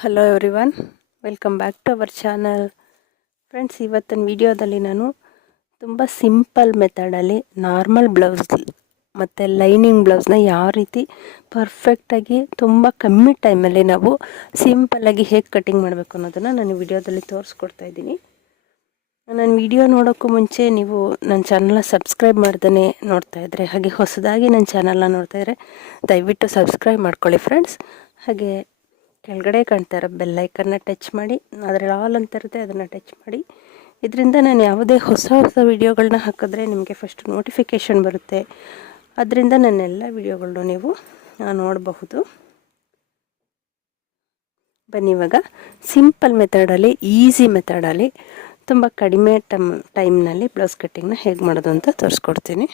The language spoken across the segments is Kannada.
Hello everyone, welcome back to our channel. Friends, ಇವತ್ತಿನ ವಿಡಿಯೋದಲ್ಲಿ ನಾನು ತುಂಬ ಸಿಂಪಲ್ ಮೆಥಡಲ್ಲಿ ನಾರ್ಮಲ್ ಬ್ಲೌಸ್ ಮತ್ತು ಲೈನಿಂಗ್ ಬ್ಲೌಸ್ನ ಯಾವ ರೀತಿ ಪರ್ಫೆಕ್ಟಾಗಿ ತುಂಬ ಕಮ್ಮಿ ಟೈಮಲ್ಲಿ ನಾವು ಸಿಂಪಲ್ಲಾಗಿ ಹೇಗೆ ಕಟ್ಟಿಂಗ್ ಮಾಡಬೇಕು ಅನ್ನೋದನ್ನು ನಾನು ವಿಡಿಯೋದಲ್ಲಿ ತೋರಿಸ್ಕೊಡ್ತಾ ಇದ್ದೀನಿ. ನನ್ನ ವಿಡಿಯೋ ನೋಡೋಕ್ಕೂ ಮುಂಚೆ ನೀವು ನನ್ನ ಚಾನಲ್ನ ಸಬ್ಸ್ಕ್ರೈಬ್ ಮಾಡ್ದೇ ನೋಡ್ತಾ ಇದ್ದರೆ, ಹಾಗೆ ಹೊಸದಾಗಿ ನನ್ನ ಚಾನಲ್ನ ನೋಡ್ತಾ ಇದ್ದರೆ ದಯವಿಟ್ಟು ಸಬ್ಸ್ಕ್ರೈಬ್ ಮಾಡ್ಕೊಳ್ಳಿ ಫ್ರೆಂಡ್ಸ್. ಹಾಗೆ ಕೆಳಗಡೆ ಕಾಣ್ತಾ ಇರೋ ಬೆಲ್ಲೈಕನ್ನ ಟಚ್ ಮಾಡಿ, ಅದರಲ್ಲಿ ಆಲ್ ಅಂತ ಇರುತ್ತೆ, ಅದನ್ನು ಟಚ್ ಮಾಡಿ. ಇದರಿಂದ ನಾನು ಯಾವುದೇ ಹೊಸ ವಿಡಿಯೋಗಳನ್ನ ಹಾಕಿದ್ರೆ ನಿಮಗೆ ಫಸ್ಟ್ ನೋಟಿಫಿಕೇಷನ್ ಬರುತ್ತೆ. ಅದರಿಂದ ನನ್ನೆಲ್ಲ ವಿಡಿಯೋಗಳನ್ನೂ ನೀವು ನೋಡಬಹುದು. ಬನ್ನಿ, ಇವಾಗ ಸಿಂಪಲ್ ಮೆಥಡಲ್ಲಿ, ಈಸಿ ಮೆಥಡಲ್ಲಿ ತುಂಬ ಕಡಿಮೆ ಟೈಮ್ನಲ್ಲಿ ಬ್ಲೌಸ್ ಕಟ್ಟಿಂಗ್ನ ಹೇಗೆ ಮಾಡೋದು ಅಂತ ತೋರಿಸ್ಕೊಡ್ತೀನಿ.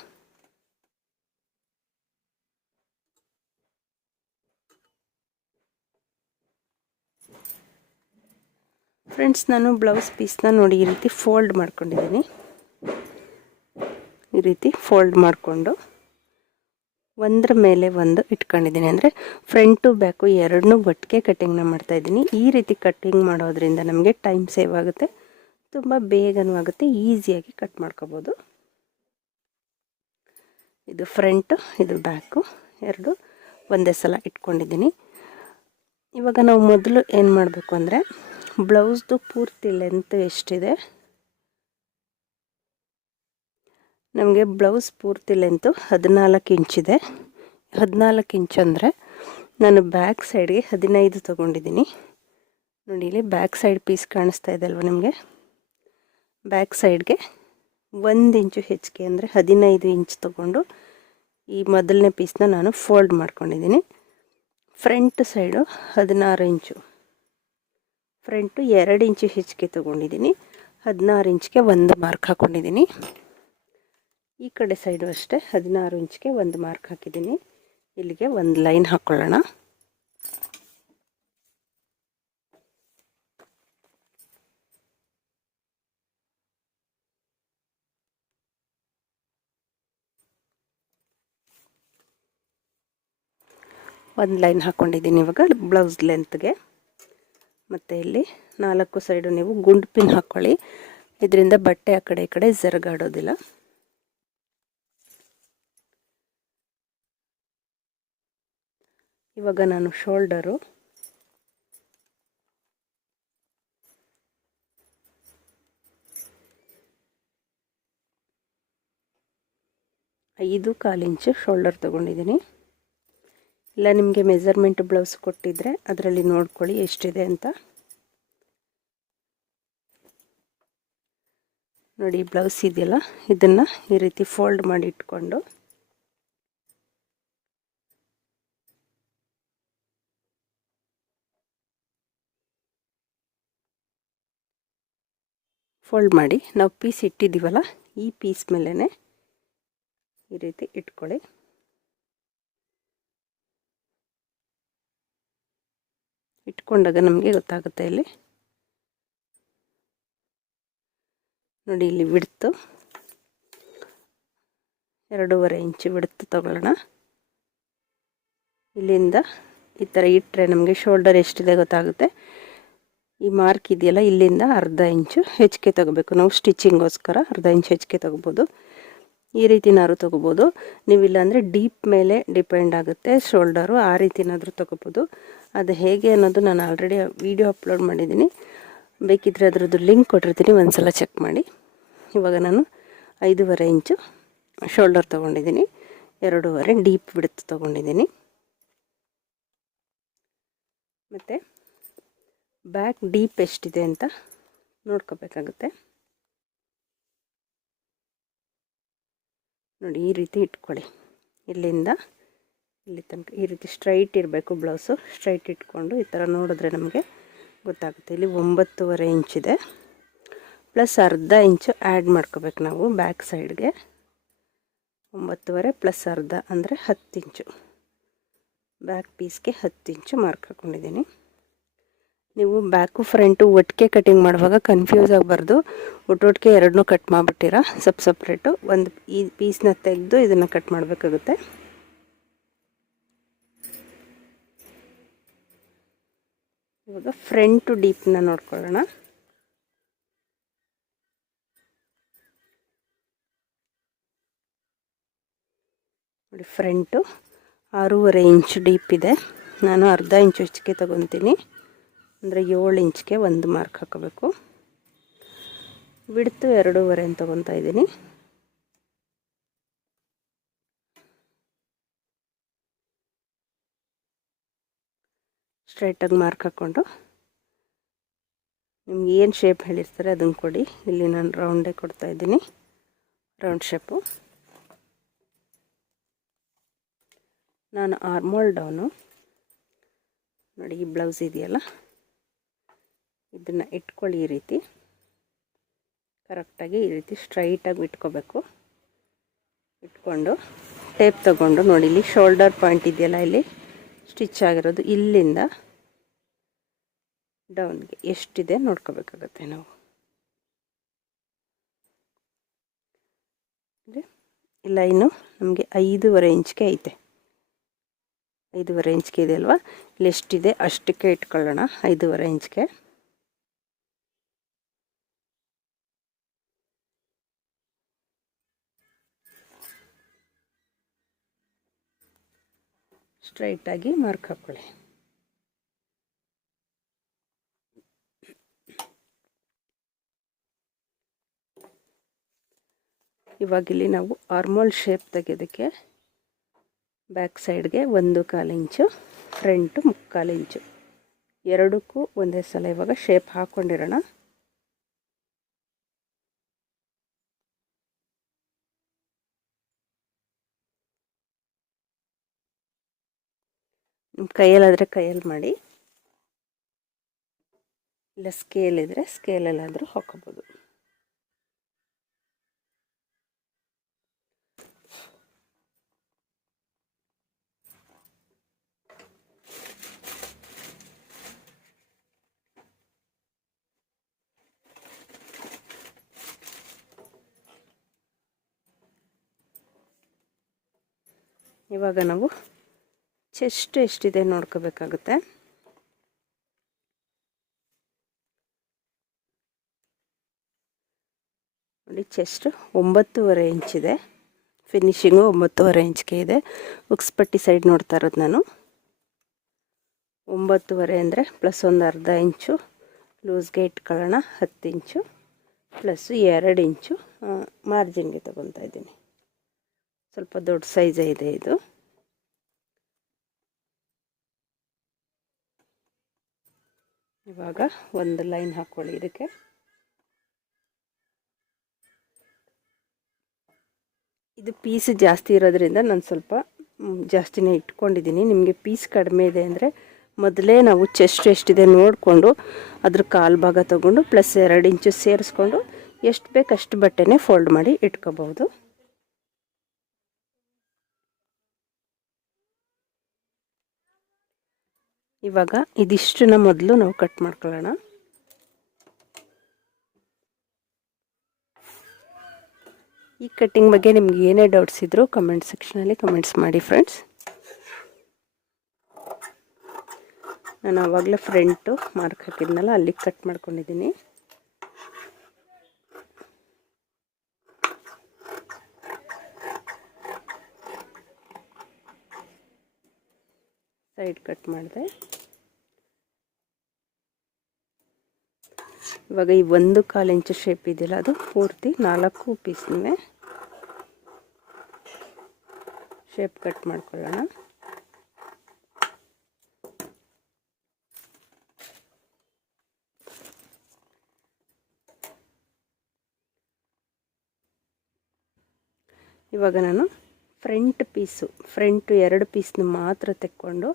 ಫ್ರೆಂಡ್ಸ್, ನಾನು ಬ್ಲೌಸ್ ಪೀಸ್ನ ನೋಡಿ ಈ ರೀತಿ ಫೋಲ್ಡ್ ಮಾಡ್ಕೊಂಡಿದ್ದೀನಿ. ಈ ರೀತಿ ಫೋಲ್ಡ್ ಮಾಡಿಕೊಂಡು ಒಂದರ ಮೇಲೆ ಒಂದು ಇಟ್ಕೊಂಡಿದ್ದೀನಿ. ಅಂದರೆ ಫ್ರಂಟು ಬ್ಯಾಕು ಎರಡನ್ನೂ ಒಟ್ಟಿಗೆ ಕಟ್ಟಿಂಗ್ನ ಮಾಡ್ತಾಯಿದ್ದೀನಿ. ಈ ರೀತಿ ಕಟ್ಟಿಂಗ್ ಮಾಡೋದ್ರಿಂದ ನಮಗೆ ಟೈಮ್ ಸೇವ್ ಆಗುತ್ತೆ, ತುಂಬ ಬೇಗನೂ ಆಗುತ್ತೆ, ಈಸಿಯಾಗಿ ಕಟ್ ಮಾಡ್ಕೋಬೋದು. ಇದು ಫ್ರಂಟು, ಇದು ಬ್ಯಾಕು, ಎರಡು ಒಂದೇ ಸಲ ಇಟ್ಕೊಂಡಿದ್ದೀನಿ. ಇವಾಗ ನಾವು ಮೊದಲು ಏನು ಮಾಡಬೇಕು ಅಂದರೆ, ಬ್ಲೌಸ್ದು ಪೂರ್ತಿ ಲೆಂತ್ ಎಷ್ಟಿದೆ, ನಮಗೆ ಬ್ಲೌಸ್ ಪೂರ್ತಿ ಲೆಂತು 14 ಇಂಚಿದೆ. 14 ಇಂಚ್ ಅಂದರೆ ನಾನು ಬ್ಯಾಕ್ ಸೈಡ್ಗೆ 15 ತೊಗೊಂಡಿದ್ದೀನಿ. ನೋಡಿ, ಇಲ್ಲಿ ಬ್ಯಾಕ್ ಸೈಡ್ ಪೀಸ್ ಕಾಣಿಸ್ತಾ ಇದೆ ಅಲ್ವ ನಿಮಗೆ. ಬ್ಯಾಕ್ ಸೈಡ್ಗೆ 1 ಇಂಚು ಹೆಚ್ಚಿಗೆ ಅಂದರೆ 15 ಇಂಚ್ ತೊಗೊಂಡು ಈ ಮೊದಲನೇ ಪೀಸ್ನ ನಾನು ಫೋಲ್ಡ್ ಮಾಡ್ಕೊಂಡಿದ್ದೀನಿ. ಫ್ರಂಟ್ ಸೈಡು 16 ಇಂಚು, ಫ್ರಂಟು 2 ಇಂಚು ಹೆಚ್ಚಿಗೆ ತೊಗೊಂಡಿದ್ದೀನಿ. 16 ಇಂಚ್ಗೆ ಒಂದು ಮಾರ್ಕ್ ಹಾಕ್ಕೊಂಡಿದ್ದೀನಿ. ಈ ಕಡೆ ಸೈಡು ಅಷ್ಟೇ 16 ಇಂಚ್ಗೆ ಒಂದು ಮಾರ್ಕ್ ಹಾಕಿದ್ದೀನಿ. ಇಲ್ಲಿಗೆ ಒಂದು ಲೈನ್ ಹಾಕ್ಕೊಳ್ಳೋಣ. ಒಂದು ಲೈನ್ ಹಾಕ್ಕೊಂಡಿದ್ದೀನಿ ಇವಾಗ ಬ್ಲೌಸ್ ಲೆಂತ್ಗೆ. ಮತ್ತು ಇಲ್ಲಿ 4 ಸೈಡು ನೀವು ಗುಂಡು ಪಿನ್ ಹಾಕ್ಕೊಳ್ಳಿ, ಇದರಿಂದ ಬಟ್ಟೆ ಆ ಕಡೆ ಈ ಕಡೆ ಜರುಗಾಡೋದಿಲ್ಲ. ಇವಾಗ ನಾನು ಶೋಲ್ಡರು, ಐದು 1/4 ಇಂಚು ಶೋಲ್ಡರ್ ತೊಗೊಂಡಿದ್ದೀನಿ. ಇಲ್ಲ ನಿಮಗೆ ಮೆಜರ್ಮೆಂಟ್ ಬ್ಲೌಸ್ ಕೊಟ್ಟಿದ್ದರೆ ಅದರಲ್ಲಿ ನೋಡ್ಕೊಳ್ಳಿ ಎಷ್ಟಿದೆ ಅಂತ. ನೋಡಿ, ಬ್ಲೌಸ್ ಇದೆಯಲ್ಲ, ಇದನ್ನು ಈ ರೀತಿ ಫೋಲ್ಡ್ ಮಾಡಿ ಇಟ್ಕೊಂಡು ಫೋಲ್ಡ್ ಮಾಡಿ ನಾವು ಪೀಸ್ ಇಟ್ಟಿದ್ದೀವಲ್ಲ, ಈ ಪೀಸ್ ಮೇಲೇ ಈ ರೀತಿ ಇಟ್ಕೊಳ್ಳಿ. ಇಟ್ಕೊಂಡಾಗ ನಮಗೆ ಗೊತ್ತಾಗುತ್ತೆ. ಇಲ್ಲಿ ನೋಡಿ, ಇಲ್ಲಿ ವಿಡ್ತು 2.5 ಇಂಚು ವಿಡ್ತು ತಗೊಳ್ಳೋಣ. ಇಲ್ಲಿಂದ ಈ ಥರ ಇಟ್ಟರೆ ನಮಗೆ ಶೋಲ್ಡರ್ ಎಷ್ಟಿದೆ ಗೊತ್ತಾಗುತ್ತೆ. ಈ ಮಾರ್ಕ್ ಇದೆಯಲ್ಲ, ಇಲ್ಲಿಂದ ಅರ್ಧ ಇಂಚು ಹೆಚ್ಚಿಗೆ ತಗೋಬೇಕು. ನಾವು ಸ್ಟಿಚಿಂಗೋಸ್ಕರ ಅರ್ಧ ಇಂಚು ಹೆಚ್ಚಿಗೆ ತಗೋಬೋದು. ಈ ರೀತಿನಾದ್ರು ತೊಗೋಬೋದು. ನೀವಿಲ್ಲಾಂದರೆ ಡೀಪ್ ಮೇಲೆ ಡಿಪೆಂಡ್ ಆಗುತ್ತೆ ಶೋಲ್ಡರು, ಆ ರೀತಿನಾದರೂ ತೊಗೋಬೋದು. ಅದು ಹೇಗೆ ಅನ್ನೋದು ನಾನು ಆಲ್ರೆಡಿ ವಿಡಿಯೋ ಅಪ್ಲೋಡ್ ಮಾಡಿದ್ದೀನಿ, ಬೇಕಿದ್ದರೆ ಅದರದ್ದು ಲಿಂಕ್ ಕೊಟ್ಟಿರ್ತೀನಿ, ಒಂದು ಸಲ ಚೆಕ್ ಮಾಡಿ. ಇವಾಗ ನಾನು 5.5 ಇಂಚು ಶೋಲ್ಡರ್ ತೊಗೊಂಡಿದ್ದೀನಿ, 2.5 ಡೀಪ್ ವಿಡ್ತ್ ತೊಗೊಂಡಿದ್ದೀನಿ. ಮತ್ತು ಬ್ಯಾಕ್ ಡೀಪ್ ಎಷ್ಟಿದೆ ಅಂತ ನೋಡ್ಕೋಬೇಕಾಗುತ್ತೆ. ನೋಡಿ, ಈ ರೀತಿ ಇಟ್ಕೊಳ್ಳಿ. ಇಲ್ಲಿಂದ ಇಲ್ಲಿ ತನಕ ಈ ರೀತಿ ಸ್ಟ್ರೈಟ್ ಇರಬೇಕು ಬ್ಲೌಸು. ಸ್ಟ್ರೈಟ್ ಇಟ್ಕೊಂಡು ಈ ಥರ ನೋಡಿದ್ರೆ ನಮಗೆ ಗೊತ್ತಾಗುತ್ತೆ. ಇಲ್ಲಿ 9.5 ಇಂಚಿದೆ, ಪ್ಲಸ್ ಅರ್ಧ ಇಂಚು ಆ್ಯಡ್ ಮಾಡ್ಕೋಬೇಕು ನಾವು ಬ್ಯಾಕ್ ಸೈಡ್ಗೆ. 9.5 ಪ್ಲಸ್ ಅರ್ಧ ಅಂದರೆ 10 ಇಂಚು. ಬ್ಯಾಕ್ ಪೀಸ್ಗೆ 10 ಇಂಚು ಮಾರ್ಕ್ ಹಾಕ್ಕೊಂಡಿದ್ದೀನಿ. ನೀವು ಬ್ಯಾಕು ಫ್ರಂಟು ಒಟ್ಟಿಗೆ ಕಟ್ಟಿಂಗ್ ಮಾಡುವಾಗ ಕನ್ಫ್ಯೂಸ್ ಆಗಬಾರ್ದು. ಒಟ್ಟೊಟ್ಟಿಗೆ ಎರಡನ್ನೂ ಕಟ್ ಮಾಡಿಬಿಟ್ಟಿರ ಸಪ್ರೇಟು ಒಂದು ಈ ಪೀಸ್ನ ತೆಗೆದು ಇದನ್ನು ಕಟ್ ಮಾಡಬೇಕಾಗುತ್ತೆ. ಇವಾಗ ಫ್ರಂಟು ಡೀಪ್ನ ನೋಡ್ಕೊಳ್ಳೋಣ. ನೋಡಿ, ಫ್ರಂಟು 6.5 ಇಂಚ್ ಡೀಪ್ ಇದೆ. ನಾನು ಅರ್ಧ ಇಂಚು ಹೆಚ್ಚಿಗೆ ತೊಗೊತೀನಿ, ಅಂದರೆ 7 ಇಂಚ್ಗೆ 1 ಮಾರ್ಕ್ ಹಾಕೋಬೇಕು. ಬಿಡ್ತು 2.5 ಅಂತ ತೊಗೊತಾ ಇದ್ದೀನಿ. ಸ್ಟ್ರೈಟಾಗಿ ಮಾರ್ಕ್ ಹಾಕ್ಕೊಂಡು ನಿಮ್ಗೆ ಏನು ಶೇಪ್ ಹೇಳಿರ್ತಾರೆ ಅದನ್ನು ಕೊಡಿ. ಇಲ್ಲಿ ನಾನು ರೌಂಡೇ ಕೊಡ್ತಾಯಿದ್ದೀನಿ, ರೌಂಡ್ ಶೇಪು. ನಾನು ಆರ್ಮೋಲ್ ಡೌನು ನೋಡಿ, ಈ ಬ್ಲೌಸ್ ಇದೆಯಲ್ಲ, ಇದನ್ನು ಇಟ್ಕೊಳ್ಳಿ. ಈ ರೀತಿ ಕರೆಕ್ಟಾಗಿ ಈ ರೀತಿ ಸ್ಟ್ರೈಟಾಗಿ ಇಟ್ಕೋಬೇಕು. ಇಟ್ಕೊಂಡು ಟೇಪ್ ತಗೊಂಡು ನೋಡಿ, ಇಲ್ಲಿ ಶೋಲ್ಡರ್ ಪಾಯಿಂಟ್ ಇದೆಯಲ್ಲ, ಇಲ್ಲಿ ಸ್ಟಿಚ್ ಆಗಿರೋದು, ಇಲ್ಲಿಂದ ಡೌನ್ಗೆ ಎಷ್ಟಿದೆ ನೋಡ್ಕೋಬೇಕಾಗತ್ತೆ ನಾವು. ಈ ಲೈನು ನಮಗೆ 5.5 ಇಂಚ್ಗೆ ಐತೆ. 5.5 ಇಂಚ್ಗೆ ಇದೆ ಅಲ್ವಾ, ಇಲ್ಲಿ ಎಷ್ಟಿದೆ ಅಷ್ಟಕ್ಕೆ ಇಟ್ಕೊಳ್ಳೋಣ. 5.5 ಇಂಚ್ಗೆ ಸ್ಟ್ರೈಟಾಗಿ ಮಾರ್ಕ್ ಹಾಕ್ಕೊಳ್ಳಿ. ಇವಾಗ ಇಲ್ಲಿ ನಾವು ಆರ್ಮೋಲ್ ಶೇಪ್ ತೆಗೆಯೋದಕ್ಕೆ ಬ್ಯಾಕ್ ಸೈಡ್ಗೆ 1/4 ಇಂಚು, ಫ್ರಂಟು 3/4 ಇಂಚು, ಎರಡಕ್ಕೂ ಒಂದೇ ಸಲ ಇವಾಗ ಶೇಪ್ ಹಾಕ್ಕೊಂಡಿರೋಣ. ನಿಮ್ಮ ಕೈಯಲ್ಲಾದರೆ ಕೈಯಲ್ಲಿ ಮಾಡಿ, ಇಲ್ಲ ಸ್ಕೇಲ್ ಇದ್ದರೆ ಸ್ಕೇಲಲ್ಲಾದರೂ ಹಾಕೋಬೋದು. ಇವಾಗ ನಾವು ಚೆಸ್ಟ್ ಎಷ್ಟಿದೆ ನೋಡ್ಕೋಬೇಕಾಗುತ್ತೆ. ನೋಡಿ, ಚೆಸ್ಟ್ 9.5 ಇಂಚಿದೆ. ಫಿನಿಶಿಂಗು 9.5 ಇಂಚ್ಗೆ ಇದೆ. ಉಕ್ಸ್ಪಟ್ಟಿ ಸೈಡ್ ನೋಡ್ತಾ ಇರೋದು ನಾನು. 9.5 ಅಂದರೆ ಪ್ಲಸ್ ಒಂದು ಅರ್ಧ ಇಂಚು ಲೂಸ್ಗೆ ಇಟ್ಕೊಳ್ಳೋಣ. 10 ಇಂಚು ಪ್ಲಸ್ 2 ಇಂಚು ಮಾರ್ಜಿನ್ಗೆ ತೊಗೊತಾ ಇದ್ದೀನಿ. ಸ್ವಲ್ಪ ದೊಡ್ಡ ಸೈಜೇ ಇದೆ ಇದು. ಇವಾಗ ಒಂದು ಲೈನ್ ಹಾಕ್ಕೊಳ್ಳಿ ಇದಕ್ಕೆ. ಇದು ಪೀಸ್ ಜಾಸ್ತಿ ಇರೋದ್ರಿಂದ ನಾನು ಸ್ವಲ್ಪ ಜಾಸ್ತಿನೇ ಇಟ್ಕೊಂಡಿದ್ದೀನಿ. ನಿಮಗೆ ಪೀಸ್ ಕಡಿಮೆ ಇದೆ ಅಂದರೆ ಮೊದಲೇ ನಾವು ಚೆಸ್ಟ್ ಎಷ್ಟಿದೆ ನೋಡಿಕೊಂಡು ಅದ್ರ ಕಾಲು ಭಾಗ ತೊಗೊಂಡು ಪ್ಲಸ್ 2 ಇಂಚು ಸೇರಿಸ್ಕೊಂಡು ಎಷ್ಟು ಬೇಕು ಅಷ್ಟು ಬಟ್ಟೆನೇ ಫೋಲ್ಡ್ ಮಾಡಿ ಇಟ್ಕೋಬಹುದು. ಇವಾಗ ಇದಿಷ್ಟನ್ನ ಮೊದಲು ನಾವು ಕಟ್ ಮಾಡ್ಕೊಳ್ಳೋಣ. ಈ ಕಟ್ಟಿಂಗ್ ಬಗ್ಗೆ ನಿಮ್ಗೆ ಏನೇ ಡೌಟ್ಸ್ ಇದ್ದರೂ ಕಮೆಂಟ್ ಸೆಕ್ಷನಲ್ಲಿ ಕಮೆಂಟ್ಸ್ ಮಾಡಿ ಫ್ರೆಂಡ್ಸ್. ನಾನು ಆವಾಗಲೇ ಫ್ರಂಟು ಮಾರ್ಕ್ ಹಾಕಿದ್ನಲ್ಲ, ಅಲ್ಲಿಗೆ ಕಟ್ ಮಾಡ್ಕೊಂಡಿದ್ದೀನಿ. ಸೈಡ್ ಕಟ್ ಮಾಡಿದೆ. ಇವಾಗ ಈ 1/4 ಇಂಚು ಶೇಪ್ ಇದೆಯಲ್ಲ, ಅದು ಪೂರ್ತಿ 4 ಪೀಸ್ನೇ ಶೇಪ್ ಕಟ್ ಮಾಡ್ಕೊಳ್ಳೋಣ. ಇವಾಗ ನಾನು ಫ್ರಂಟ್ 2 ಪೀಸ್ನ ಮಾತ್ರ ತೆಕ್ಕೊಂಡು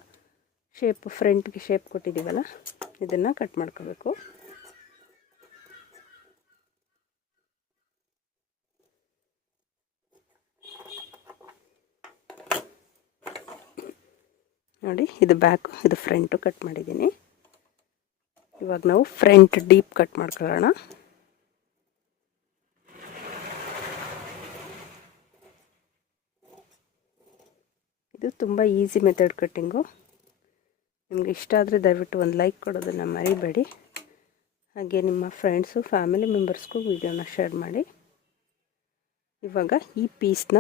ಶೇಪ್ ಫ್ರಂಟ್ಗೆ ಶೇಪ್ ಕೊಟ್ಟಿದ್ದೀವಲ್ಲ, ಇದನ್ನು ಕಟ್ ಮಾಡ್ಕೋಬೇಕು. ನೋಡಿ, ಇದು ಬ್ಯಾಕು, ಇದು ಫ್ರಂಟು ಕಟ್ ಮಾಡಿದ್ದೀನಿ. ಇವಾಗ ನಾವು ಫ್ರಂಟ್ ಡೀಪ್ ಕಟ್ ಮಾಡ್ಕೊಳ್ಳೋಣ. ಇದು ತುಂಬ ಈಸಿ ಮೆಥಡ್ ಕಟ್ಟಿಂಗು. ನಿಮಗೆ ಇಷ್ಟ ಆದರೆ ದಯವಿಟ್ಟು ಒಂದು ಲೈಕ್ ಕೊಡೋದನ್ನು ಮರಿಬೇಡಿ. ಹಾಗೆ ನಿಮ್ಮ ಫ್ರೆಂಡ್ಸು ಫ್ಯಾಮಿಲಿ ಮೆಂಬರ್ಸ್ಗೂ ವಿಡಿಯೋನ ಶೇರ್ ಮಾಡಿ. ಇವಾಗ ಈ ಪೀಸ್ನ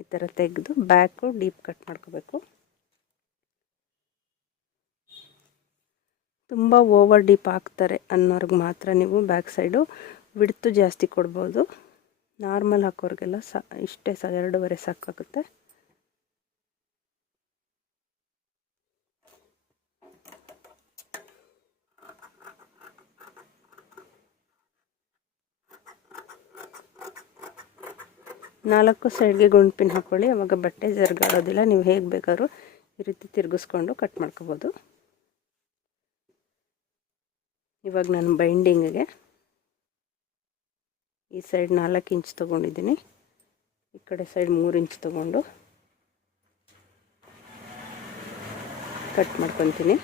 ಈ ಥರ ತೆಗೆದು ಬ್ಯಾಕು ಡೀಪ್ ಕಟ್ ಮಾಡ್ಕೋಬೇಕು. ತುಂಬ ಓವರ್ ಡೀಪ್ ಹಾಕ್ತಾರೆ ಅನ್ನೋರ್ಗೆ ಮಾತ್ರ ನೀವು ಬ್ಯಾಕ್ ಸೈಡು ವಿಡ್ತು ಜಾಸ್ತಿ ಕೊಡ್ಬೋದು. ನಾರ್ಮಲ್ ಹಾಕೋರಿಗೆಲ್ಲ ಇಷ್ಟೇ 2.5 ಸಾಕಾಗುತ್ತೆ. ನಾಲ್ಕು ಸೈಡ್ಗೆ ಗುಂಡು ಪಿನ್ ಹಾಕ್ಕೊಳ್ಳಿ, ಆವಾಗ ಬಟ್ಟೆ ಜರ್ಗಾಡೋದಿಲ್ಲ. ನೀವು ಹೇಗೆ ಬೇಕಾದ್ರೂ ಈ ರೀತಿ ತಿರುಗಿಸ್ಕೊಂಡು ಕಟ್ ಮಾಡ್ಕೋಬೋದು. ಇವಾಗ ನಾನು ಬೈಂಡಿಂಗಿಗೆ ಈ ಸೈಡ್ 4 ಇಂಚ್ ತೊಗೊಂಡಿದ್ದೀನಿ, ಈ ಕಡೆ ಸೈಡ್ 3 ಇಂಚ್ ತೊಗೊಂಡು ಕಟ್ ಮಾಡ್ಕೊತೀನಿ.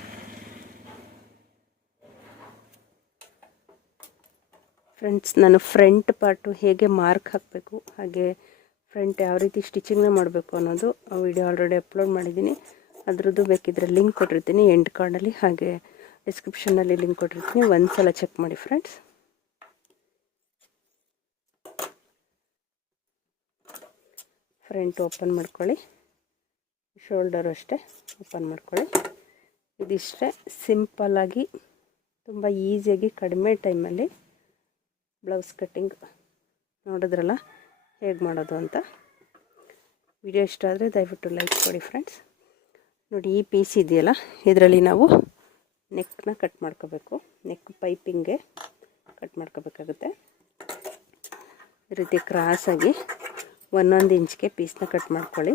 ಫ್ರೆಂಡ್ಸ್, ನಾನು ಫ್ರಂಟ್ ಪಾರ್ಟು ಹೇಗೆ ಮಾರ್ಕ್ ಹಾಕಬೇಕು, ಹಾಗೆ ಫ್ರಂಟ್ ಯಾವ ರೀತಿ ಸ್ಟಿಚಿಂಗ್ನ ಮಾಡಬೇಕು ಅನ್ನೋದು ವಿಡಿಯೋ ಆಲ್ರೆಡಿ ಅಪ್ಲೋಡ್ ಮಾಡಿದ್ದೀನಿ. ಅದರದ್ದು ಬೇಕಿದ್ದರೆ ಲಿಂಕ್ ಕೊಟ್ಟಿರ್ತೀನಿ ಎಂಡ್ ಕಾರ್ಡಲ್ಲಿ, ಹಾಗೆ ಡಿಸ್ಕ್ರಿಪ್ಷನ್ನಲ್ಲಿ ಲಿಂಕ್ ಕೊಟ್ಟಿರ್ತೀನಿ. ಒಂದು ಸಲ ಚೆಕ್ ಮಾಡಿ ಫ್ರೆಂಡ್ಸ್. ಫ್ರಂಟ್ ಓಪನ್ ಮಾಡ್ಕೊಳ್ಳಿ, ಶೋಲ್ಡರು ಅಷ್ಟೇ ಓಪನ್ ಮಾಡ್ಕೊಳ್ಳಿ. ಇದಿಷ್ಟೇ ಸಿಂಪಲ್ಲಾಗಿ, ತುಂಬ ಈಸಿಯಾಗಿ ಕಡಿಮೆ ಟೈಮಲ್ಲಿ ಬ್ಲೌಸ್ ಕಟ್ಟಿಂಗ್ ನೋಡಿದ್ರಲ್ಲ ಹೇಗೆ ಮಾಡೋದು ಅಂತ. ವಿಡಿಯೋ ಇಷ್ಟ ಆದರೆ ದಯವಿಟ್ಟು ಲೈಕ್ ಕೊಡಿ ಫ್ರೆಂಡ್ಸ್. ನೋಡಿ, ಈ ಪೀಸ್ ಇದೆಯಲ್ಲ, ಇದರಲ್ಲಿ ನಾವು ನೆಕ್ನ ಕಟ್ ಮಾಡ್ಕೋಬೇಕು. ನೆಕ್ ಪೈಪಿಂಗ್ಗೆ ಕಟ್ ಮಾಡ್ಕೋಬೇಕಾಗುತ್ತೆ. ಈ ರೀತಿ ಕ್ರಾಸಾಗಿ 1 ಇಂಚ್ಗೆ ಪೀಸ್ನ ಕಟ್ ಮಾಡ್ಕೊಳ್ಳಿ.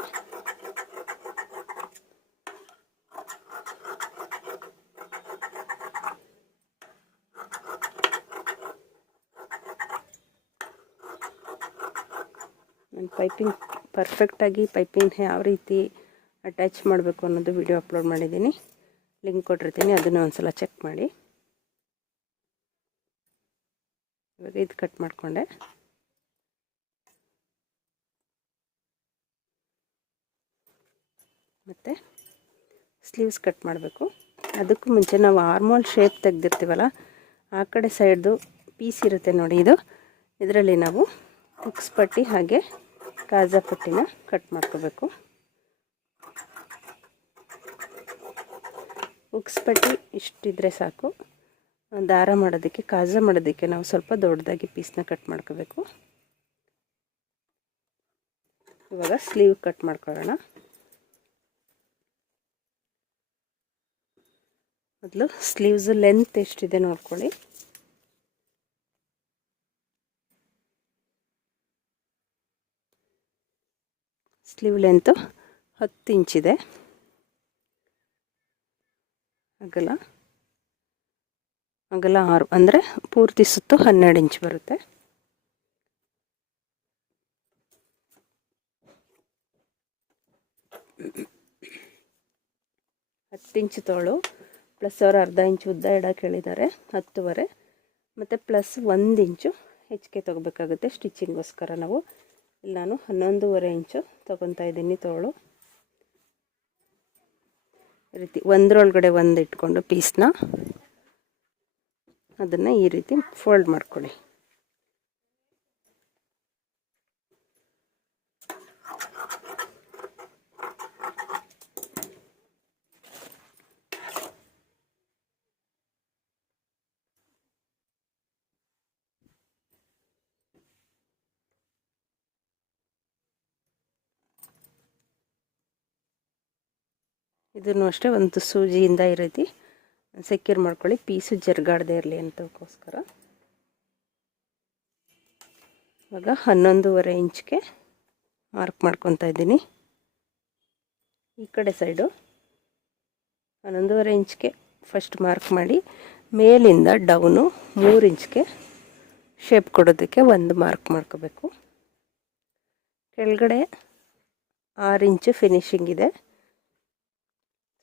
ನಾನು ಪೈಪಿಂಗ್ ಪರ್ಫೆಕ್ಟಾಗಿ ಯಾವ ರೀತಿ ಅಟ್ಯಾಚ್ ಮಾಡಬೇಕು ಅನ್ನೋದು ವಿಡಿಯೋ ಅಪ್ಲೋಡ್ ಮಾಡಿದ್ದೀನಿ, ಲಿಂಕ್ ಕೊಟ್ಟಿರ್ತೀನಿ, ಅದನ್ನು ಒಂದು ಸಲ ಚೆಕ್ ಮಾಡಿ. ಇವಾಗ ಇದು ಕಟ್ ಮಾಡಿಕೊಂಡೆ. ಮತ್ತು ಸ್ಲೀವ್ಸ್ ಕಟ್ ಮಾಡಬೇಕು. ಅದಕ್ಕೂ ಮುಂಚೆ ನಾವು ಆರ್ಮೋಲ್ ಶೇಪ್ ತೆಗೆದಿರ್ತೀವಲ್ಲ, ಆ ಕಡೆ ಸೈಡ್ದು ಪೀಸ್ ಇರುತ್ತೆ ನೋಡಿ, ಇದರಲ್ಲಿ ನಾವು ಹುಕ್ಸ್ ಪಟ್ಟಿ ಹಾಗೆ ಕಾಜಾ ಪಟ್ಟಿನ ಕಟ್ ಮಾಡ್ಕೋಬೇಕು. ಹುಕ್ಸ್ ಪಟ್ಟಿ ಇಷ್ಟಿದ್ರೆ ಸಾಕು. ದಾರ ಮಾಡೋದಕ್ಕೆ, ಕಾಜಾ ಮಾಡೋದಕ್ಕೆ ನಾವು ಸ್ವಲ್ಪ ದೊಡ್ಡದಾಗಿ ಪೀಸ್ನ ಕಟ್ ಮಾಡ್ಕೋಬೇಕು. ಇವಾಗ ಸ್ಲೀವ್ ಕಟ್ ಮಾಡ್ಕೊಳ್ಳೋಣ. ಮೊದಲು ಸ್ಲೀವ್ಸು ಲೆಂತ್ ಎಷ್ಟಿದೆ ನೋಡ್ಕೊಳ್ಳಿ. ಸ್ಲೀವ್ ಲೆಂತು 10 ಇಂಚಿದೆ. ಅಗಲ 6 ಅಂದರೆ ಪೂರ್ತಿ ಸುತ್ತು 12 ಇಂಚ್ ಬರುತ್ತೆ. ಹತ್ತು ಇಂಚು ತೋಳು ಪ್ಲಸ್ ಅವರು ಅರ್ಧ ಇಂಚು ಉದ್ದ ಇಡಕ್ಕೆ ಹೇಳಿದ್ದಾರೆ, 10.5 ಮತ್ತು ಪ್ಲಸ್ 1 ಇಂಚು ಹೆಚ್ಚಿಗೆ ತೊಗೋಬೇಕಾಗುತ್ತೆ ಸ್ಟಿಚಿಂಗೋಸ್ಕರ. ನಾವು ಇಲ್ಲಿ ನಾನು 11.5 ಇಂಚು ತೊಗೊತಾ ಇದ್ದೀನಿ ತೋಳು. ಈ ರೀತಿ ಒಂದರೊಳಗಡೆ ಒಂದು ಇಟ್ಕೊಂಡು ಪೀಸ್ನ ಅದನ್ನು ಈ ರೀತಿ ಫೋಲ್ಡ್ ಮಾಡ್ಕೊಳ್ಳಿ. ಇದನ್ನು ಅಷ್ಟೇ ಒಂದು ಸೂಜಿಯಿಂದ ಈ ರೀತಿ ಸೆಕ್ಯೂರ್ ಮಾಡ್ಕೊಳ್ಳಿ, ಪೀಸು ಜರ್ಗಾಡದೆ ಇರಲಿ ಅಂತಕ್ಕೋಸ್ಕರ. ಇವಾಗ 11.5 ಇಂಚ್ಗೆ ಮಾರ್ಕ್ ಮಾಡ್ಕೊತಾ ಇದ್ದೀನಿ. ಈ ಕಡೆ ಸೈಡು 11.5 ಇಂಚ್ಗೆ ಫಸ್ಟ್ ಮಾರ್ಕ್ ಮಾಡಿ, ಮೇಲಿಂದ ಡೌನು 3 ಇಂಚ್ಗೆ ಶೇಪ್ ಕೊಡೋದಕ್ಕೆ ಒಂದು ಮಾರ್ಕ್ ಮಾಡ್ಕೋಬೇಕು. ಕೆಳಗಡೆ 6 ಇಂಚು ಫಿನಿಶಿಂಗ್ ಇದೆ.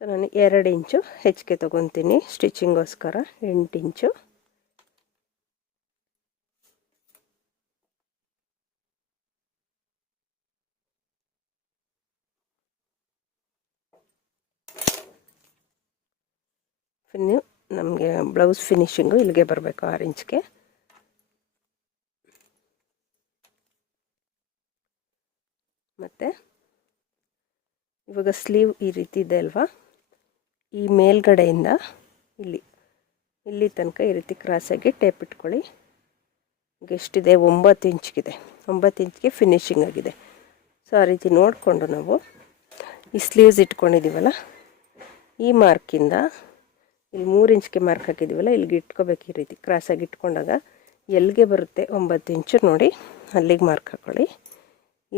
ಸೊ ನಾನು 2 ಇಂಚು ಹೆಚ್ಚಿಗೆ ತೊಗೊತೀನಿ ಸ್ಟಿಚಿಂಗೋಸ್ಕರ, 8 ಇಂಚು. ನಮಗೆ ಬ್ಲೌಸ್ ಫಿನಿಶಿಂಗು ಇಲ್ಲಿಗೆ ಬರಬೇಕು 6 ಇಂಚ್ಗೆ. ಮತ್ತು ಇವಾಗ ಸ್ಲೀವ್ ಈ ರೀತಿ ಇದೆ ಅಲ್ವಾ, ಈ ಮೇಲ್ಗಡೆಯಿಂದ ಇಲ್ಲಿ ತನಕ ಈ ರೀತಿ ಕ್ರಾಸಾಗಿ ಟೇಪ್ ಇಟ್ಕೊಳ್ಳಿ. ಈಗ ಎಷ್ಟಿದೆ, 9 ಇಂಚ್ಗಿದೆ. 9 ಇಂಚ್ಗೆ ಫಿನಿಶಿಂಗ್ ಆಗಿದೆ. ಸೊ ಆ ರೀತಿ ನೋಡಿಕೊಂಡು ನಾವು ಈ ಸ್ಲೀವ್ಸ್ ಇಟ್ಕೊಂಡಿದ್ದೀವಲ್ಲ, ಈ ಮಾರ್ಕಿಂದ ಇಲ್ಲಿ 3 ಇಂಚ್ಗೆ ಮಾರ್ಕ್ ಹಾಕಿದ್ದೀವಲ್ಲ, ಇಲ್ಲಿಗೆ ಇಟ್ಕೋಬೇಕು. ಈ ರೀತಿ ಕ್ರಾಸಾಗಿ ಇಟ್ಕೊಂಡಾಗ ಎಲ್ಲಿಗೆ ಬರುತ್ತೆ 9 ಇಂಚು ನೋಡಿ, ಅಲ್ಲಿಗೆ ಮಾರ್ಕ್ ಹಾಕ್ಕೊಳ್ಳಿ.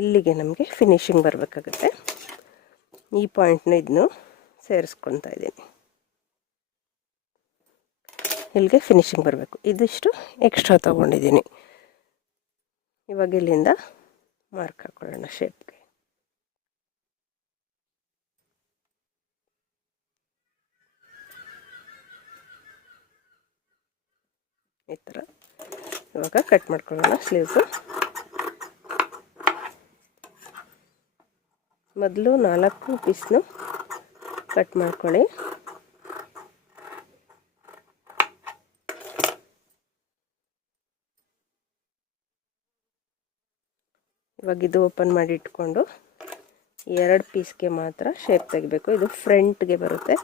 ಇಲ್ಲಿಗೆ ನಮಗೆ ಫಿನಿಶಿಂಗ್ ಬರಬೇಕಾಗುತ್ತೆ. ಈ ಪಾಯಿಂಟ್ನ ಇದನ್ನು ಸೇರಿಸ್ಕೊತಾ ಇದ್ದೀನಿ. ಇಲ್ಲಿಗೆ ಫಿನಿಶಿಂಗ್ ಬರಬೇಕು. ಇದಿಷ್ಟು ಎಕ್ಸ್ಟ್ರಾ ತೊಗೊಂಡಿದ್ದೀನಿ. ಇವಾಗ ಇಲ್ಲಿಂದ ಮಾರ್ಕ್ ಹಾಕ್ಕೊಳ್ಳೋಣ ಶೇಪ್ಗೆ. ಈ ಥರ ಇವಾಗ ಕಟ್ ಮಾಡ್ಕೊಳ್ಳೋಣ ಸ್ಲೀವ್ಸು. ಮೊದಲು 4 ಪೀಸ್ನು ಕಟ್ ಮಾಡ್ಕೊಳ್ಳಿ. ಇವಾಗ ಇದು ಓಪನ್ ಮಾಡಿ ಇಟ್ಕೊಂಡು 2 ಪೀಸ್ಗೆ ಮಾತ್ರ ಶೇಪ್ ತೆಗಿಬೇಕು. ಇದು ಫ್ರಂಟ್ಗೆ ಬರುತ್ತೆ.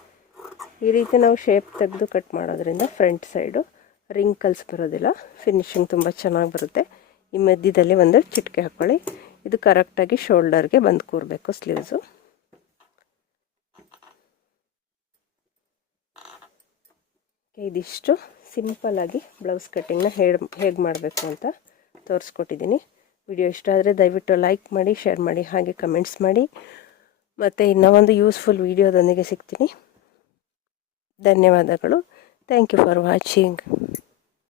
ಈ ರೀತಿ ನಾವು ಶೇಪ್ ತೆಗೆದು ಕಟ್ ಮಾಡೋದ್ರಿಂದ ಫ್ರಂಟ್ ಸೈಡು ರಿಂಕಲ್ಸ್ ಬರೋದಿಲ್ಲ, ಫಿನಿಶಿಂಗ್ ತುಂಬ ಚೆನ್ನಾಗಿ ಬರುತ್ತೆ. ಈ ಮಧ್ಯದಲ್ಲಿ ಒಂದು ಚಿಟಿಕೆ ಹಾಕ್ಕೊಳ್ಳಿ. ಇದು ಕರೆಕ್ಟಾಗಿ ಶೋಲ್ಡರ್ಗೆ ಬಂದು ಕೂರಬೇಕು ಸ್ಲೀವ್ಸು. ಇದಿಷ್ಟು ಸಿಂಪಲ್ಲಾಗಿ ಬ್ಲೌಸ್ ಕಟ್ಟಿಂಗ್ನ ಹೇಗೆ ಮಾಡಬೇಕು ಅಂತ ತೋರಿಸ್ಕೊಟ್ಟಿದ್ದೀನಿ. ವಿಡಿಯೋ ಇಷ್ಟ ಆದರೆ ದಯವಿಟ್ಟು ಲೈಕ್ ಮಾಡಿ, ಶೇರ್ ಮಾಡಿ, ಹಾಗೆ ಕಮೆಂಟ್ಸ್ ಮಾಡಿ. ಮತ್ತು ಇನ್ನೂ ಒಂದು ಯೂಸ್ಫುಲ್ ವಿಡಿಯೋದೊಂದಿಗೆ ಸಿಗ್ತೀನಿ. ಧನ್ಯವಾದಗಳು. Thank you for watching.